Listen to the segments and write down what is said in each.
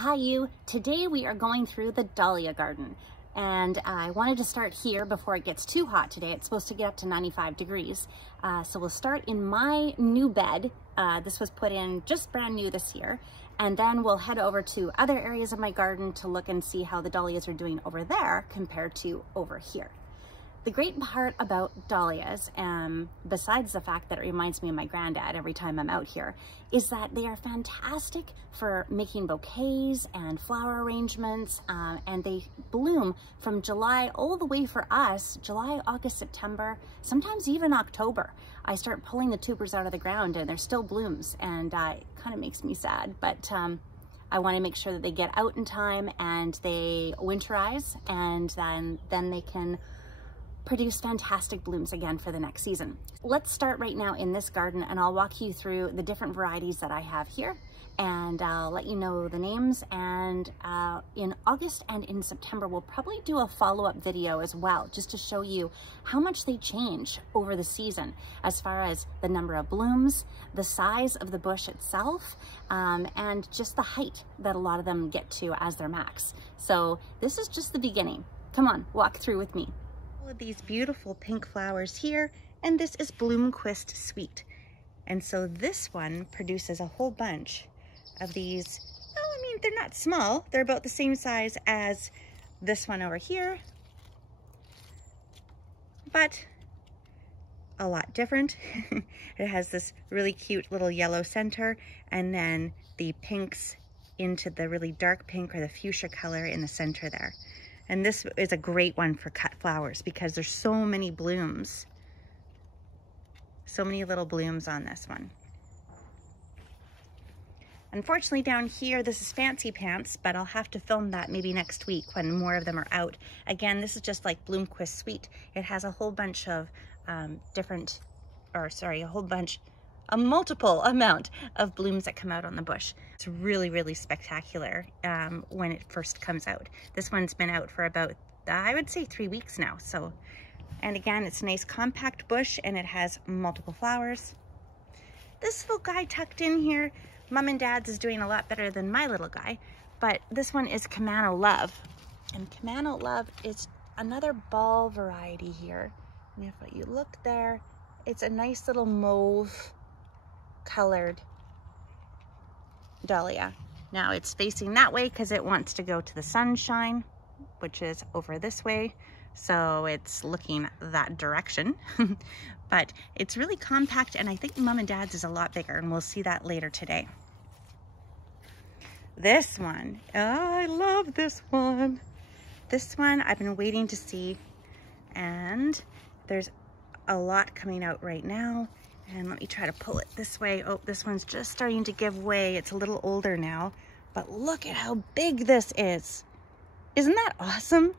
Hi you! Today we are going through the dahlia garden, and I wanted to start here before it gets too hot today. It's supposed to get up to 95 degrees. So we'll start in my new bed. This was put in just brand new this year. And then we'll head over to other areas of my garden to look and see how the dahlias are doing over there compared to over here. The great part about dahlias, besides the fact that it reminds me of my granddad every time I'm out here, is that they are fantastic for making bouquets and flower arrangements, and they bloom from July all the way for us, July, August, September, sometimes even October. I start pulling the tubers out of the ground and there's still blooms, and it kind of makes me sad, but I want to make sure that they get out in time and they winterize, and then they can produce fantastic blooms again for the next season. Let's start right now in this garden, and I'll walk you through the different varieties that I have here, and I'll let you know the names. And in August and in September, we'll probably do a follow-up video as well, just to show you how much they change over the season as far as the number of blooms, the size of the bush itself, and just the height that a lot of them get to as their max. So this is just the beginning. Come on, walk through with me. Of these beautiful pink flowers here, and this is Bloomquist Sweet. And so this one produces a whole bunch of these. Oh, I mean, they're not small. They're about the same size as this one over here, but a lot different. It has this really cute little yellow center, and then the pinks into the really dark pink or the fuchsia color in the center there. And this is a great one for cut flowers because there's so many blooms. So many little blooms on this one. Unfortunately down here, this is Fancy Pants, but I'll have to film that maybe next week when more of them are out. Again, this is just like Bloomquist Sweet. It has a whole bunch of a multiple amount of blooms that come out on the bush. It's really, really spectacular when it first comes out. This one's been out for about, I would say 3 weeks now. So, and again, it's a nice compact bush and it has multiple flowers. This little guy tucked in here, Mom and Dad's is doing a lot better than my little guy, but this one is Commando Love. And Commando Love is another ball variety here. And if you look there, it's a nice little mauve colored dahlia. Now it's facing that way because it wants to go to the sunshine, which is over this way, so it's looking that direction. But it's really compact, and I think Mom and Dad's is a lot bigger, and we'll see that later today. This one, oh, I love this one. This one I've been waiting to see, and there's a lot coming out right now. And let me try to pull it this way. Oh, this one's just starting to give way. It's a little older now, but look at how big this is. Isn't that awesome?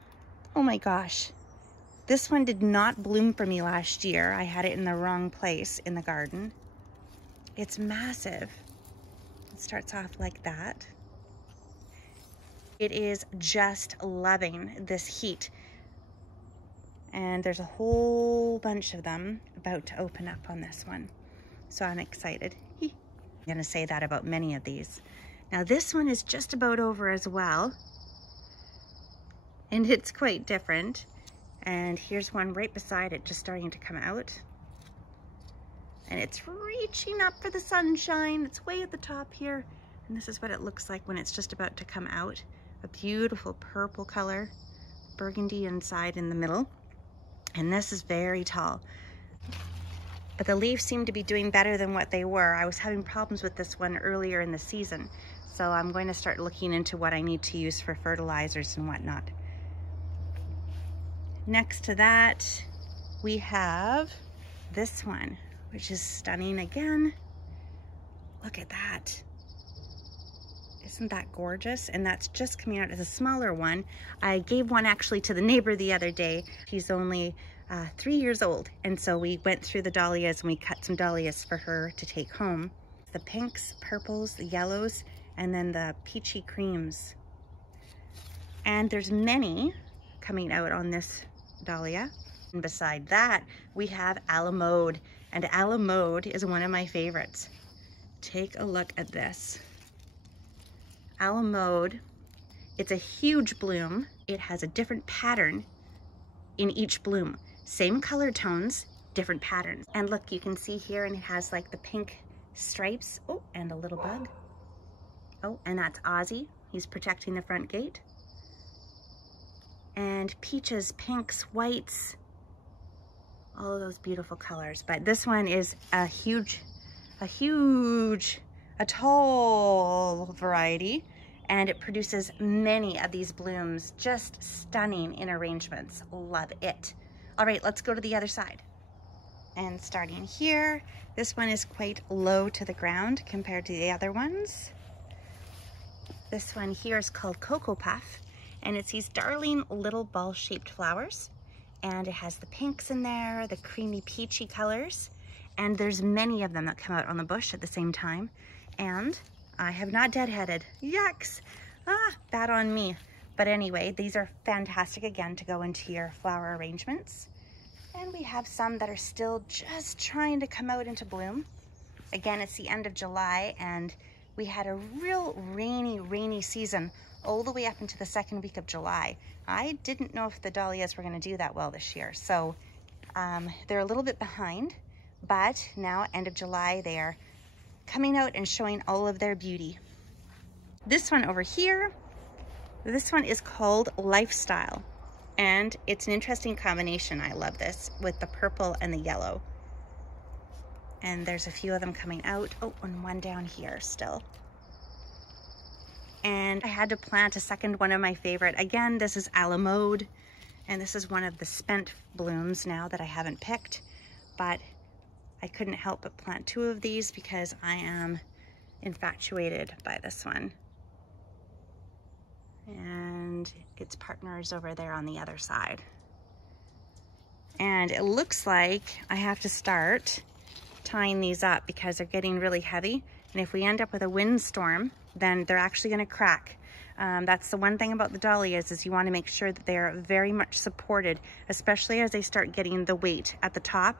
Oh my gosh. This one did not bloom for me last year. I had it in the wrong place in the garden. It's massive. It starts off like that. It is just loving this heat. And there's a whole bunch of them about to open up on this one. So I'm excited. I'm gonna say that about many of these. Now this one is just about over as well. And it's quite different. And here's one right beside it just starting to come out. And it's reaching up for the sunshine. It's way at the top here. And this is what it looks like when it's just about to come out. A beautiful purple color, burgundy inside in the middle. And this is very tall, but the leaves seem to be doing better than what they were. I was having problems with this one earlier in the season, so I'm going to start looking into what I need to use for fertilizers and whatnot. Next to that, we have this one, which is stunning again. Look at that. Isn't that gorgeous? And that's just coming out as a smaller one. I gave one actually to the neighbor the other day. She's only 3 years old. And so we went through the dahlias and we cut some dahlias for her to take home. The pinks, purples, the yellows, and then the peachy creams. And there's many coming out on this dahlia. And beside that, we have Alamode. And Alamode is one of my favorites. Take a look at this. Alamode. It's a huge bloom. It has a different pattern in each bloom. Same color tones, different patterns. And look, you can see here, and it has like the pink stripes. Oh, and a little bug. Oh, and that's Ozzy. He's protecting the front gate. And peaches, pinks, whites, all of those beautiful colors. But this one is a tall variety, and it produces many of these blooms. Just stunning in arrangements. Love it. All right, let's go to the other side. And starting here, this one is quite low to the ground compared to the other ones. This one here is called Coco Puff, and it's these darling little ball-shaped flowers. And it has the pinks in there, the creamy peachy colors, and there's many of them that come out on the bush at the same time. And I have not deadheaded. Yucks! Ah, bad on me. But anyway, these are fantastic again to go into your flower arrangements. And we have some that are still just trying to come out into bloom. Again, it's the end of July, and we had a real rainy season all the way up into the second week of July. I didn't know if the dahlias were going to do that well this year, so they're a little bit behind, but now end of July they are coming out and showing all of their beauty. This one over here, this one is called Lifestyle, and it's an interesting combination. I love this with the purple and the yellow, and there's a few of them coming out. Oh, and one down here still. And I had to plant a second one of my favorite. Again, this is Alamode, and this is one of the spent blooms now that I haven't picked, but I couldn't help but plant two of these because I am infatuated by this one. And its partners over there on the other side. And it looks like I have to start tying these up because they're getting really heavy. And if we end up with a windstorm, then they're actually going to crack. That's the one thing about the dahlias, is you want to make sure that they're very much supported, especially as they start getting the weight at the top.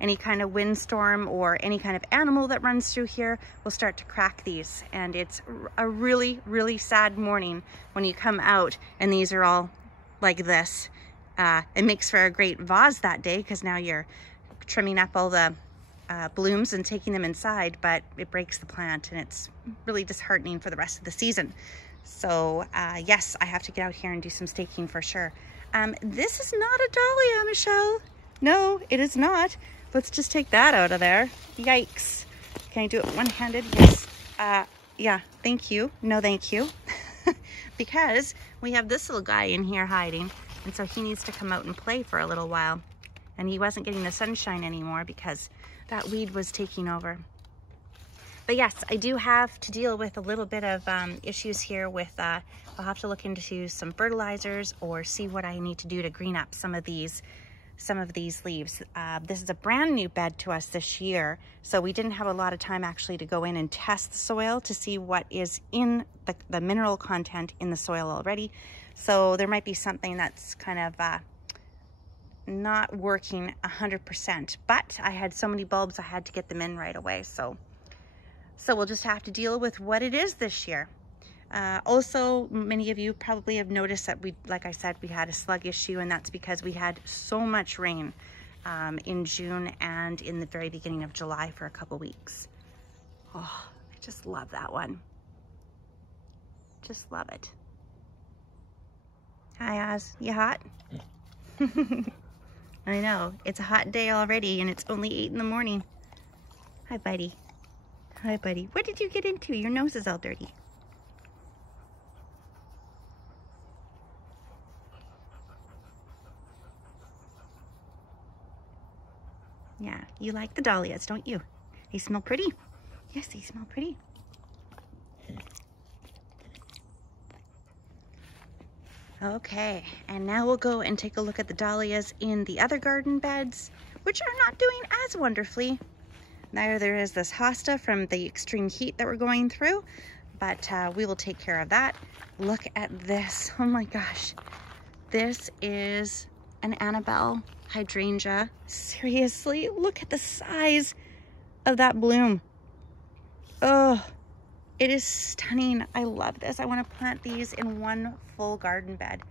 Any kind of windstorm or any kind of animal that runs through here will start to crack these. And it's a really sad morning when you come out and these are all like this. It makes for a great vase that day because now you're trimming up all the blooms and taking them inside, but it breaks the plant and it's really disheartening for the rest of the season. So yes, I have to get out here and do some staking for sure. This is not a dahlia, Michelle. No, it is not. Let's just take that out of there. Yikes. Can I do it one-handed? Yes. Yeah, thank you. No, thank you. Because we have this little guy in here hiding, and so he needs to come out and play for a little while. And he wasn't getting the sunshine anymore because that weed was taking over. But yes, I do have to deal with a little bit of issues here with, I'll have to look into some fertilizers or see what I need to do to green up some of these leaves. This is a brand new bed to us this year, so we didn't have a lot of time actually to go in and test the soil to see what is in the mineral content in the soil already. So there might be something that's kind of not working 100%, but I had so many bulbs I had to get them in right away. So we'll just have to deal with what it is this year. Also, many of you probably have noticed that like I said, we had a slug issue, and that's because we had so much rain in June and in the very beginning of July for a couple weeks. Oh, I just love that one. Just love it. Hi, Oz. You hot? I know. It's a hot day already, and it's only 8 in the morning. Hi, buddy. Hi, buddy. What did you get into? Your nose is all dirty. Yeah, you like the dahlias, don't you? They smell pretty. Yes, they smell pretty. Okay, and now we'll go and take a look at the dahlias in the other garden beds, which are not doing as wonderfully. There is this hosta from the extreme heat that we're going through, but we will take care of that. Look at this. Oh my gosh. This is an Annabelle Hydrangea. Seriously, look at the size of that bloom. Oh, It is stunning. I love this. I want to plant these in one full garden bed.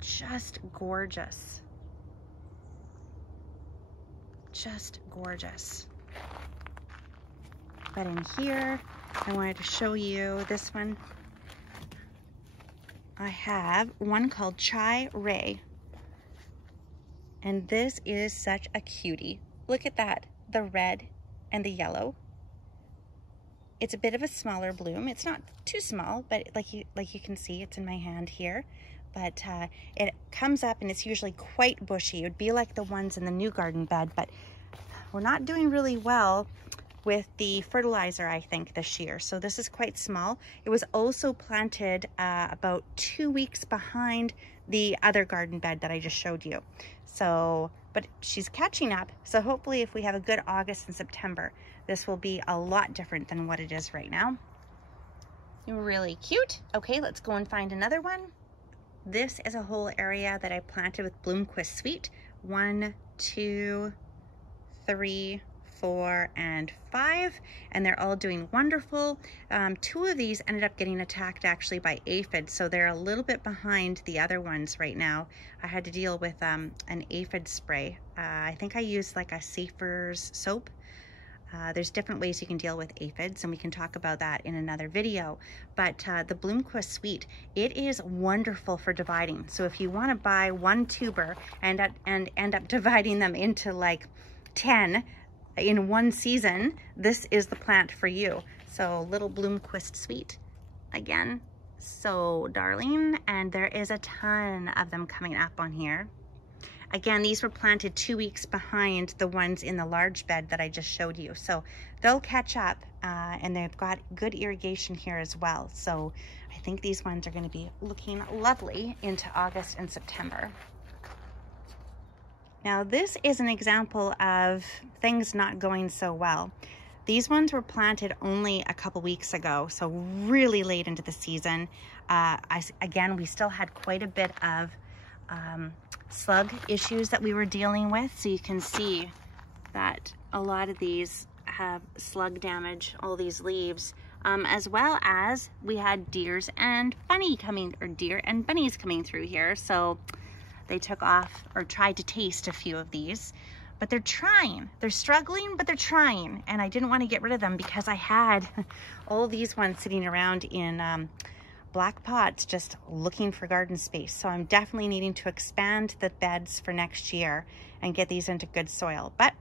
Just gorgeous. Just gorgeous. But in here, I wanted to show you this one. I have one called Chai Ray. And this is such a cutie. Look at that, the red and the yellow. It's a bit of a smaller bloom. It's not too small, but like you can see, it's in my hand here. But it comes up and it's usually quite bushy. It would be like the ones in the new garden bed, but we're not doing really well with the fertilizer, I think, this year. So this is quite small. It was also planted about 2 weeks behind the other garden bed that I just showed you. So, but she's catching up. So hopefully if we have a good August and September, this will be a lot different than what it is right now. Really cute. Okay, let's go and find another one. This is a whole area that I planted with Bloomquist Sweet. 1, 2, 3, 4, and 5, and they're all doing wonderful. 2 of these ended up getting attacked actually by aphids, so they're a little bit behind the other ones right now. I had to deal with an aphid spray. I think I used like a Safer's soap. There's different ways you can deal with aphids, and we can talk about that in another video. But the Bloomquist Sweet, it is wonderful for dividing. So if you want to buy one tuber and end up dividing them into like 10 in one season, this is the plant for you. So little Bloomquist Sweet, again, so darling, and there is a ton of them coming up on here. Again, these were planted 2 weeks behind the ones in the large bed that I just showed you. So they'll catch up, and they've got good irrigation here as well. So I think these ones are going to be looking lovely into August and September. Now this is an example of things not going so well. These ones were planted only a couple weeks ago, so really late into the season. Again, we still had quite a bit of slug issues that we were dealing with. So you can see that a lot of these have slug damage, all these leaves, as well as we had deer and bunnies coming through here. So they took off or tried to taste a few of these, but they're trying. They're struggling, but they're trying. And I didn't want to get rid of them because I had all these ones sitting around in black pots just looking for garden space. So I'm definitely needing to expand the beds for next year and get these into good soil. But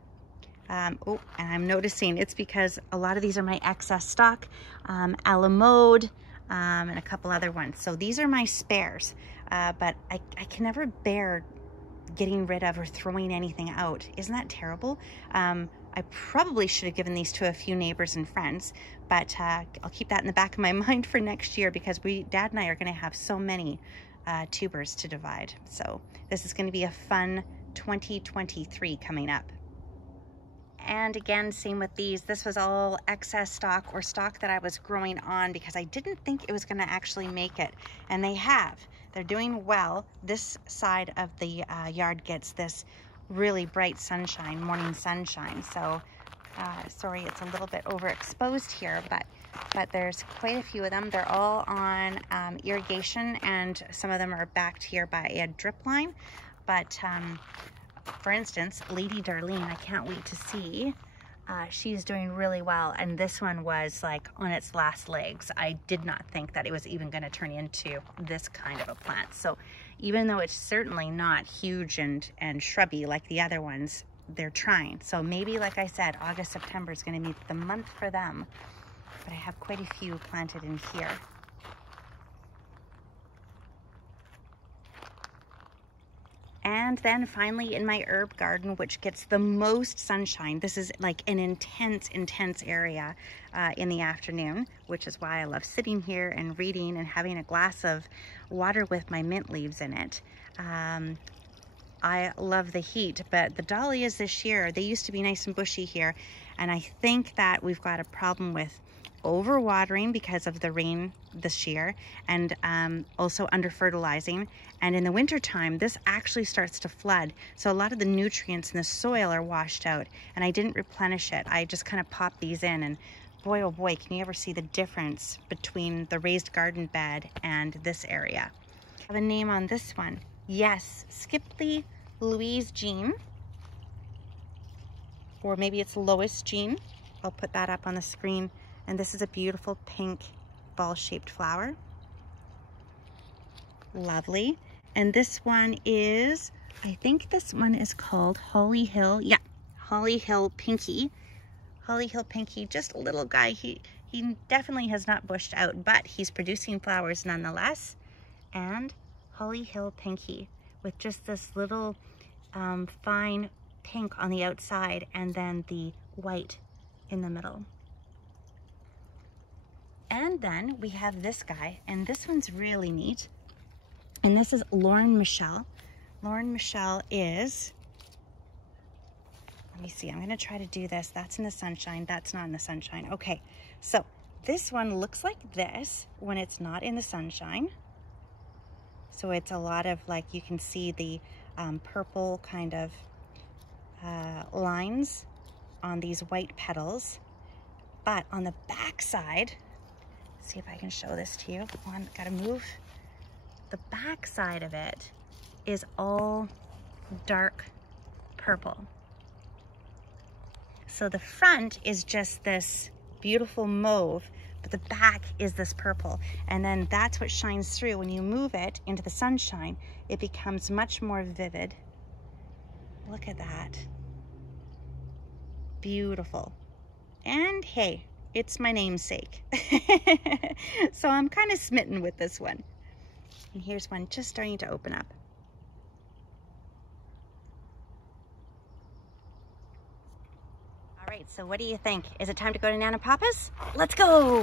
oh, and I'm noticing it's because a lot of these are my excess stock, Alamode, and a couple other ones. So these are my spares, but I can never bear getting rid of or throwing anything out. Isn't that terrible? I probably should have given these to a few neighbors and friends, but I'll keep that in the back of my mind for next year because Dad and I are going to have so many tubers to divide. So this is going to be a fun 2023 coming up. And again, same with these. This was all excess stock or stock that I was growing on because I didn't think it was going to actually make it. And they have. They're doing well. This side of the yard gets this really bright sunshine, morning sunshine. So sorry, it's a little bit overexposed here, but there's quite a few of them. They're all on irrigation, and some of them are backed here by a drip line. But for instance, Lady Darlene, I can't wait to see. She's doing really well, and this one was like on its last legs. I did not think that it was even going to turn into this kind of a plant. So even though it's certainly not huge and shrubby like the other ones, they're trying. So maybe, like I said, August, September is going to be the month for them. But I have quite a few planted in here. And then finally in my herb garden, which gets the most sunshine, this is like an intense area in the afternoon, which is why I love sitting here and reading and having a glass of water with my mint leaves in it. I love the heat, but the dahlias this year, they used to be nice and bushy here, and I think that we've got a problem with overwatering because of the rain this year, and also under fertilizing. And in the winter time, this actually starts to flood, so a lot of the nutrients in the soil are washed out, and I didn't replenish it. I just kind of popped these in and boy, oh boy, can you ever see the difference between the raised garden bed and this area. I have a name on this one. Yes, Skipley Louise Jean. Or maybe it's Lois Jean. I'll put that up on the screen. And this is a beautiful pink ball-shaped flower. Lovely. And this one is, I think this one is called Holly Hill. Yeah, Holly Hill Pinky. Holly Hill Pinky, just a little guy. He definitely has not bushed out, but he's producing flowers nonetheless. And Holly Hill Pinky with just this little fine pink on the outside and then the white in the middle. And then we have this guy, and this one's really neat. And this is Lauren Michelle. Lauren Michelle is, let me see, I'm gonna try to do this. That's in the sunshine, that's not in the sunshine. Okay, so this one looks like this when it's not in the sunshine. So it's a lot of, like, you can see the purple kind of lines on these white petals. But on the back side, see if I can show this to you. Come on, gotta move. The back side of it is all dark purple. So the front is just this beautiful mauve, but the back is this purple. And then that's what shines through. When you move it into the sunshine, it becomes much more vivid. Look at that. Beautiful. And hey, it's my namesake. So I'm kind of smitten with this one. And here's one just starting to open up. All right, so what do you think? Is it time to go to Nana Papa's? Let's go!